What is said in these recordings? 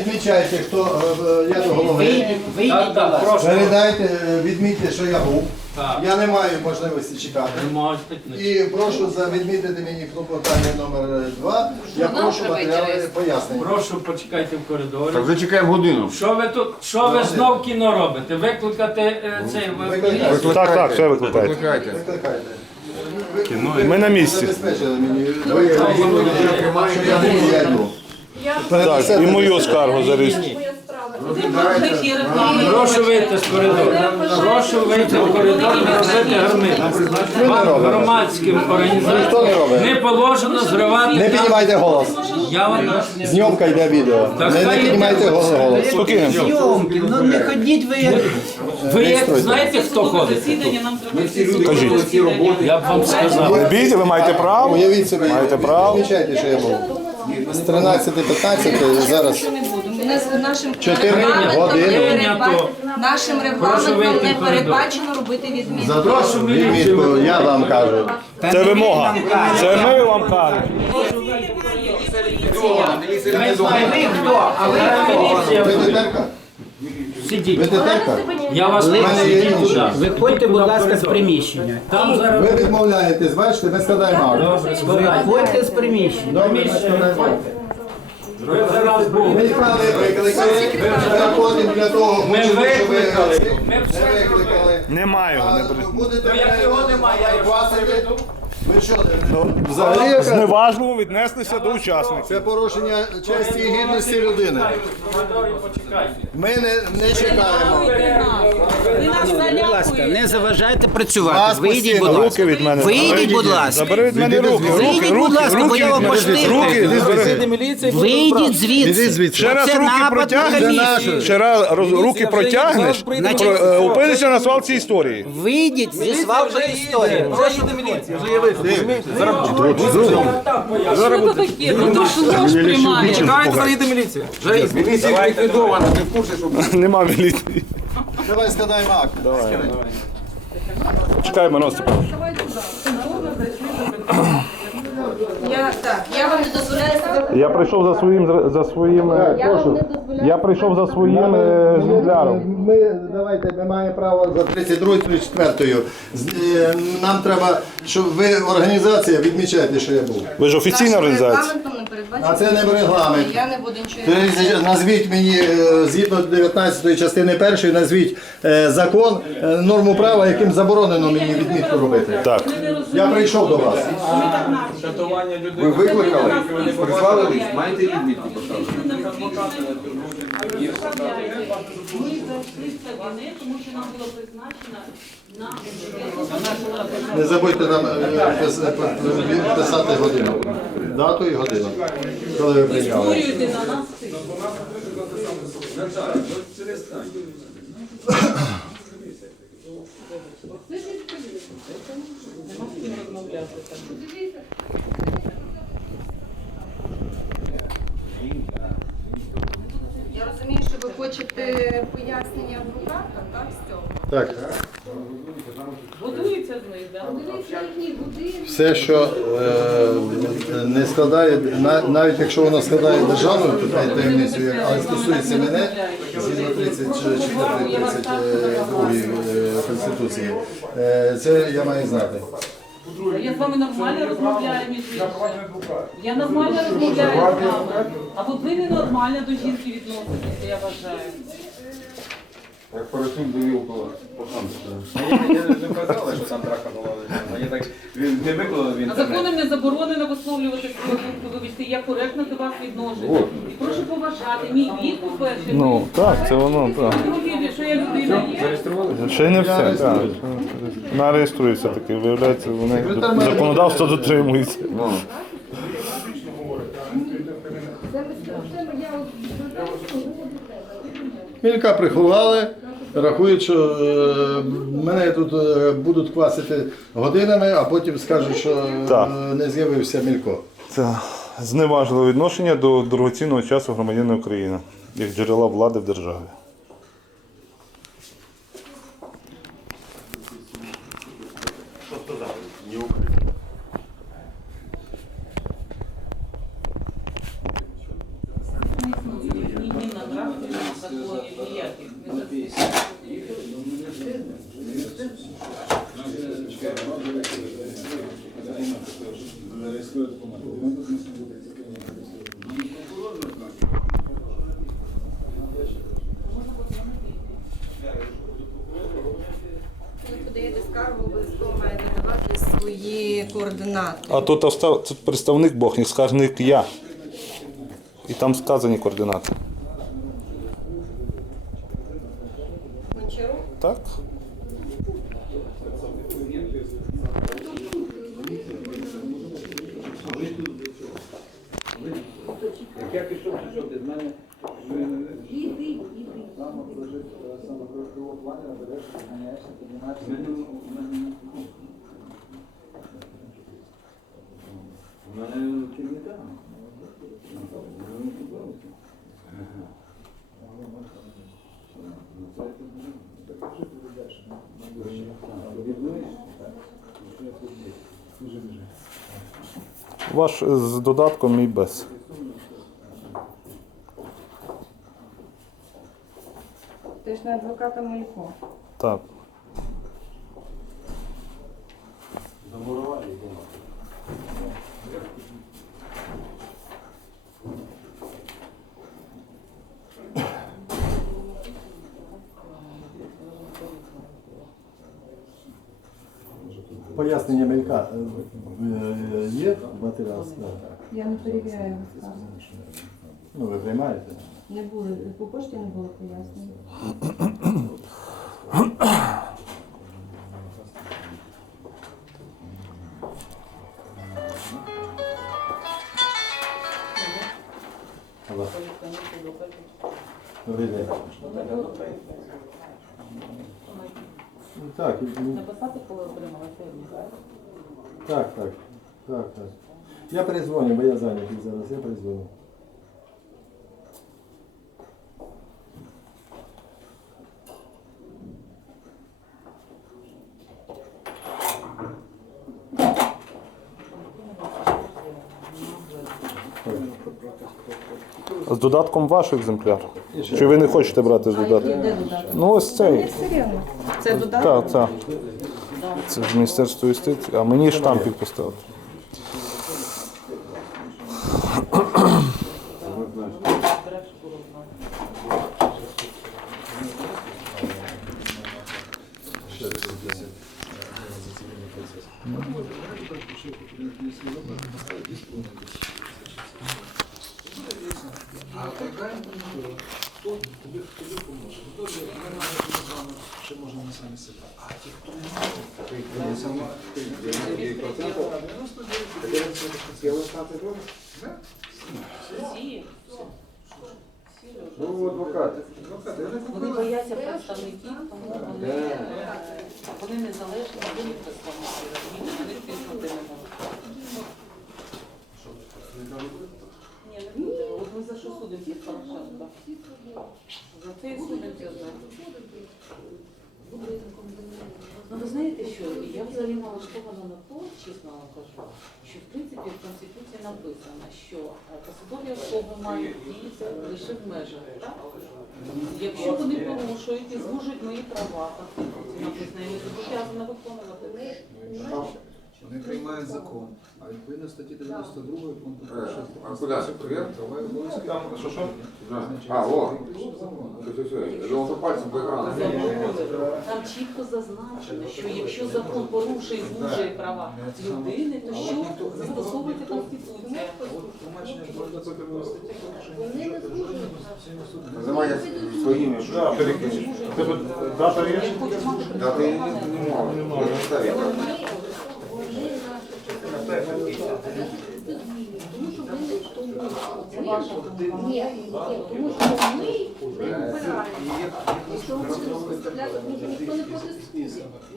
Відмічайте, хто е, е, я до голови. Так, так, прошу. Передайте, е, відмітьте, що я був. Так. Я не маю можливості чекати. Ви І прошу за відмітити мені клопотання номер 2. Я прошу матеріали пояснення. Прошу, почекайте в коридорі. Так вже чекаємо годину. Що ви тут, що ви знов кіно робите? Викликати е, цей ви- Так, так, все викликайте. Викликайте. Викликайте. Ми на місці. Забезпечили мені. Ви, що я був, я йду. Так, і мою скаргу зареєструйте. Прошу вийти з коридору. Прошу вийти в коридор, не робити гармидер. Вам громадським організаціям не положено зривати. Не піднімайте голос. Я вам Знімка йде відео. Так Не, йде. піднімайте голос. Спокійно. Зйомки, ну не ходіть ви як ви як знаєте, хто ходить? Засідання нам треба всі слухати Кажіть. Я б вам сказав. Не бійте, ви маєте право. Уявіть собі, Маєте право. відмічайте, що я був. З 13.15 зараз нашим 4 регламентом години. не Нашим регламентом не передбачено робити відмінку. За прошу відмітку, я вам кажу. Це вимога. Це ми вам кажемо. Ви тетерка? Ви тетерка? Я вас прошу, є інше. туди. Виходьте, будь ласка, з приміщення. Там зараз Ви відмовляєтесь, бачите, ми складаємо акт. добре, складайте. Виходьте з приміщення. Добре, ми складаємо акт. Ви вже раз були. Викликали, викликали, виходимо для того, Ми щоб викликали. Ми Ми все викликали. Немає його. Не Ну, як його немає, я його вас приведу. Ви що, взагалі яка- Зневажливо віднеслися до учасників. це порушення честі і гідності людини. Ми не, не чекаємо. Ви нас Будь ласка, залякуєте. не заважайте Вас працювати. Вийдіть, постійно. будь Руки ласка. від мене. Вийдіть, будь ласка. Забери від мене руки. Руки, Вийдіть, будь руки, ласка, бо руки я від вам мене. поштивлю. Руки. Вийдіть звідси. звідси. Ще раз Це руки напад на протягнеш, ще раз роз- руки протягнеш, Значить, про- е, опинишся на свалці історії. Вийдіть зі свалки історії. Що це таке? Ну то ж ложь приймає. Міліція. Ліквідована, ти в курсі, що Нема міліції. Давай складаємо акт. Чекаємо на Степанович. Я так, я вам не дозволяю себе. Я прийшов за своїм за своїм. е, Я вам не дозволяю. Я прийшов за своїм е, земляром. Ми давайте ми маємо право за 32 34 Нам треба, щоб ви організація відмічайте, що я був. Ви ж офіційна Нашим організація. регламентом не передбачено. А це не регламент. Я не буду нічого. Тобто, Назвіть мені е, згідно 19 частини першої, назвіть е, закон, е, норму права, яким заборонено мені відмітку робити. Так. Я прийшов до вас. Ви викликали, прислали лист, маєте відмітку поставити. Ми зайшли в кабінет, тому що нам було призначено на Не забудьте нам е, пис- е, писати годину. Дату і годину. Коли ви прийняли. створюєте на нас тиск. Я розумію, що ви хочете пояснення адвоката, так, з цього? Так. Будується з них, да? Все, що е, не складає, на- навіть якщо воно складає державну таємницю, як- але стосується мене, згідно 34 32 е, Конституції, е, це я маю знати. Я з вами нормально розмовляю між іншим. Я нормально розмовляю з вами. А от ви ненормально до жінки відноситеся, я вважаю. Як поросюк до вілкова. А законом не заборонено висловлювати свою думку. Вибачте, я коректно до вас відношуся. І прошу поважати мій вік, по-перше, Ну так, це воно так. друге, що я людина є. Ще й не все. Так. Вона реєструється таки, виявляється, вони законодавство дотримується. Мілька приховали, рахують, що е, мене тут е, будуть квасити годинами, а потім скажуть, що е, Так. не з'явився Мілько. Це зневажливе відношення до дорогоцінного часу громадянина України як джерела влади в державі. Координати. А тут, представник Бог, не скажник я. І там сказані координати. Гончарук? Так? Я пішов, що ти з мене. У мене керівника. Ваш з додатком мій без. Ти ж не адвоката Малько. Так. Пояснення Мелька е, е, є в матеріал справи? Я не перевіряю справу. Ну, ви приймаєте? Не було, по пошті не було пояснень. Так, ну, Написати, коли отримала фірму. так, так, так, так. Я перезвоню, бо я зайнятий зараз, я перезвоню. З додатком ваш екземпляр. Чи ви не хочете брати з додатком? Ну ось цей. Все рівно. Це додаток? Так, так. Це з Міністерства юстиції, а мені штампик поставити. Ну, адвокати. Вони бояться представників, тому вони, вони незалежні, вони представники. Ні, вони тиснути не можуть. Ні, не буде. От ми за що судимо? Ті Порошенка? За це і судимо ті Ну ви знаєте що, я взагалі налаштована на то, чесно вам кажу, що в принципі в Конституції написано, що е, посадові особи мають діяти лише в межах. Так? Якщо вони порушують і звужують мої права, Конституції написано, я не зобов'язана виконувати. Вони приймають закон, а відповідно статті 92 пункту Е, 1 А куди? І обов'язки. Що що? А, о. Все, все, все. Я вам пальцем по екрану. Там чітко зазначено, що якщо закон порушує звужує права людини, то що застосовується Конституція. Тлумачення 22 статті порушення. Своїми, що дата є? Дати не можу. Не. Ні, ні, тому що ми. Якщо ми будемо виставляти, тому що ніхто не протестує,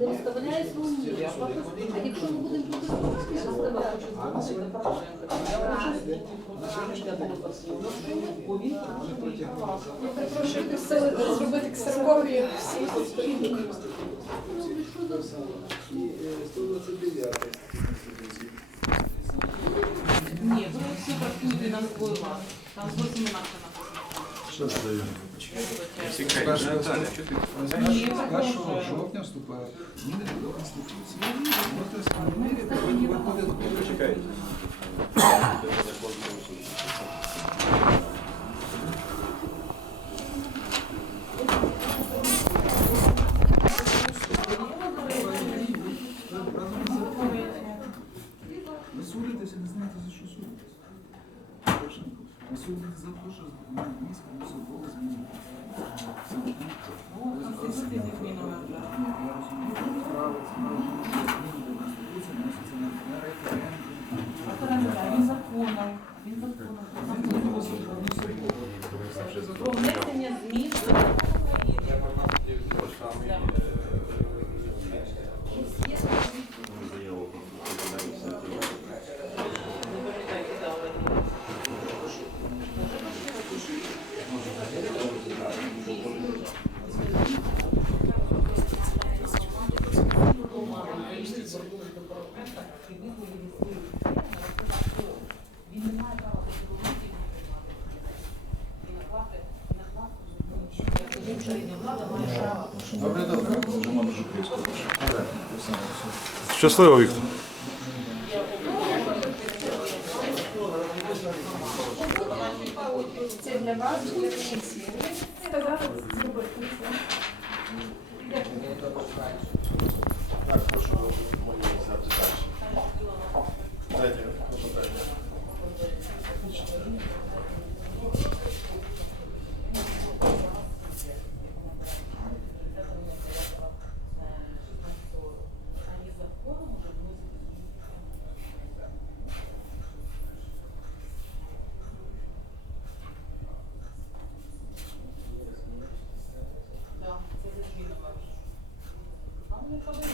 не виставляє свою міру. А якщо ми будемо протестувати, перепрошую, просили зробити ксерокопію всіх сторінок. І е, 129 Конституції. Ні, ви всі працюєте на лад. Там зовсім інакше написано. Ні, 1 жовтня вступає зміни до Конституції. Можете судитися, не знаєте, за що судитися. Порошенко. А за те, що місько особливо змінюється. Щасливо, Віктор. Це для вас для комісії. Сказали зробити. Так, прошу. 공포증이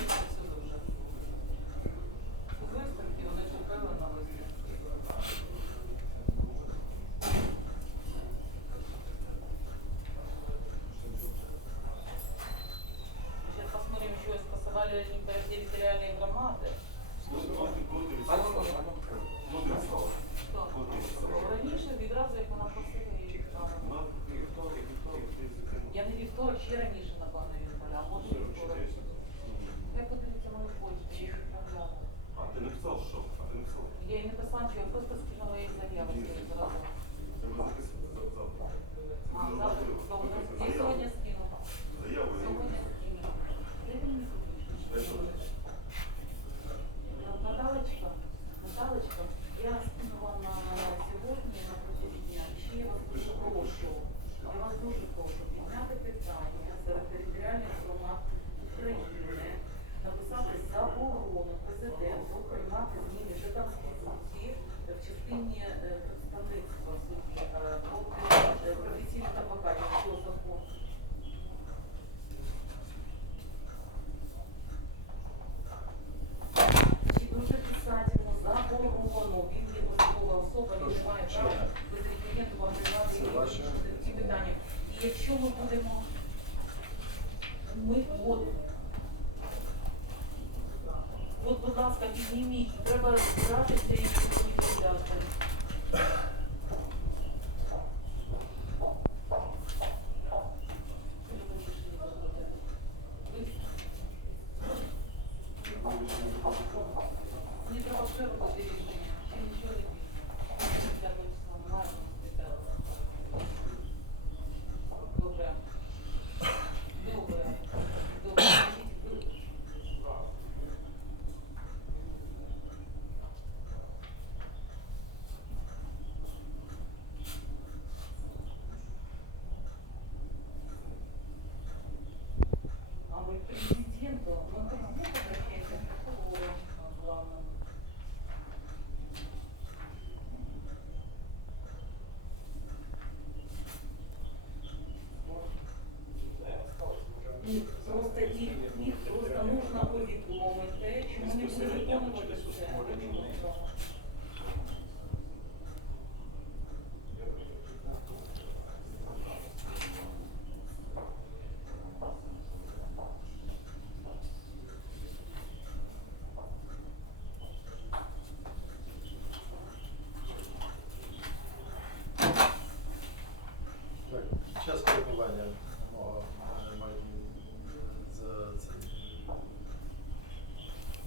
opinię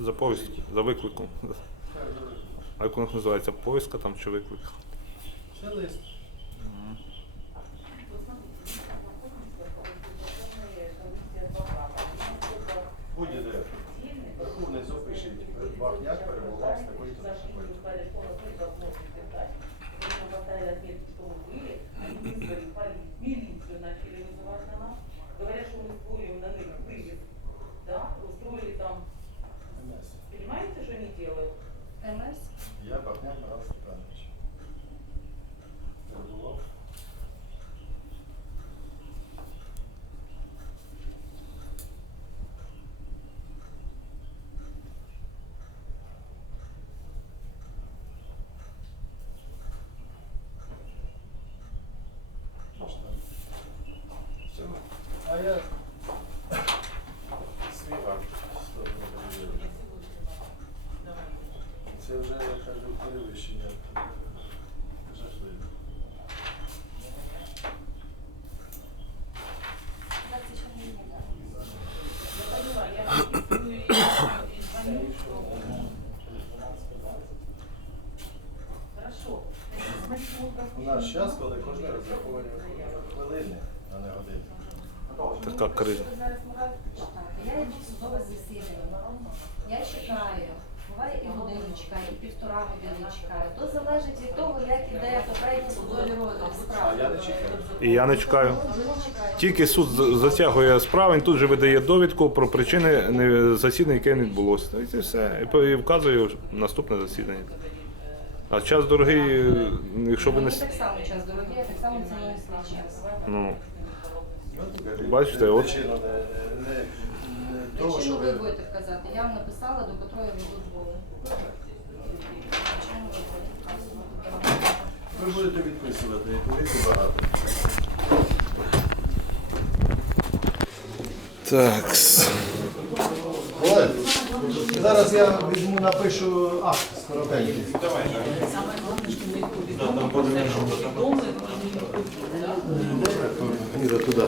За повість, за викликом. А як у нас називається Поиска там чи виклик? Це лист. Будь-де. Верховний запишіть два дня з такої. Я свій перевірю. Це вже, я кажу, перевищення. Жахливо. У наш час, коли кожен розраховує хвилини, а не години. Така криза. Я йду судове засідання. Я чекаю. Буває і годину чекаю, і півтора години чекаю. То залежить від того, як іде попередні судові розгляди справи. Я не чекаю. І я не чекаю. Тільки суд затягує справу, він тут же видає довідку про причини не- засідання, яке не відбулося. І це все. І по- І вказує наступне засідання. А час дорогий, е, якщо ви не. Мені с- так само час дорогий, я так само ціную свій час. Ну, Бачите, от- причину не, не, не того, що Причину ви ви будете вказати. Я вам написала, до котрої ви тут були. Причину ви будете вказувати. ви будете відписувати, відповідно багато. Так. Олег, зараз я візьму, напишу акт скоротенький. Іра, туди.